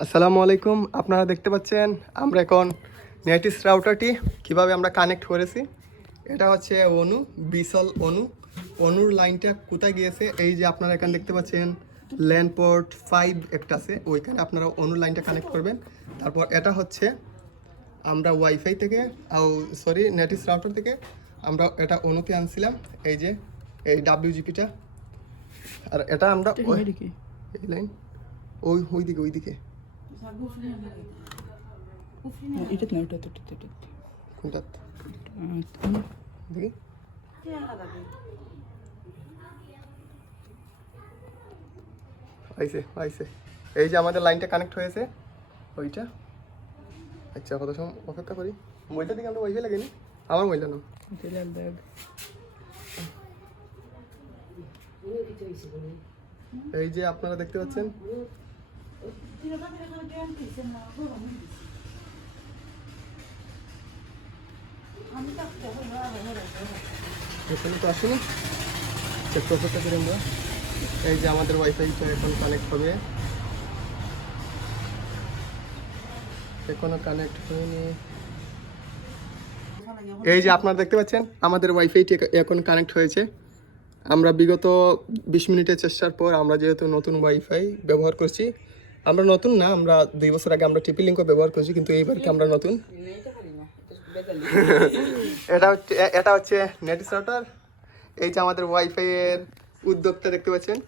আসসালামু আলাইকুম। আপনারা দেখতে পাচ্ছেন আমরা এখন নেটিস রাউটারটি কীভাবে আমরা কানেক্ট করেছি। এটা হচ্ছে অনু বিসল অনু। অনুর লাইনটা কোথায় গিয়েছে? এই যে আপনারা এখানে দেখতে পাচ্ছেন ল্যান্ড পোর্ট ফাইভ একটা আছে ওইখানে আপনারা অনুর লাইনটা কানেক্ট করবেন। তারপর এটা হচ্ছে আমরা ওয়াইফাই থেকে সরি নেটিস রাউটার থেকে আমরা এটা অনুতে আনছিলাম এই যে এই ডাব্লিউজিপিটা। আর এটা আমরা ওই- এই লাইন ওই ওই দিকে ওই দিকে না আইসে আইসে এই যে আমাদের লাইনটা কানেক্ট হয়েছে, ওইটা। আচ্ছা কত সময় অপেক্ষা করি? মোবাইলটা দিকে আমরা ওয়াইফাই লাগেনি? আমার মোবাইলটা নাম এই যে আপনারা দেখতে পাচ্ছেন এখানে তো আসেনি? চেক এই যে আমাদের ওয়াইফাইটা এখন কানেক্ট হবে। এখনও কানেক্ট হয়নি। এই যে আপনারা দেখতে পাচ্ছেন, আমাদের ওয়াইফাইটি এখন কানেক্ট হয়েছে। আমরা বিগত বিশ মিনিটের চেষ্টার পর আমরা যেহেতু নতুন ওয়াইফাই ব্যবহার করছি আমরা নতুন না, আমরা দুই বছর আগে আমরা টিপি লিঙ্ক ব্যবহার করছি, কিন্তু এইবার কি আমরা নতুন? এটা হচ্ছে এটা হচ্ছে নেট শর্টার এই যে আমাদের ওয়াইফাই এর উদ্যোক্তা দেখতে পাচ্ছেন।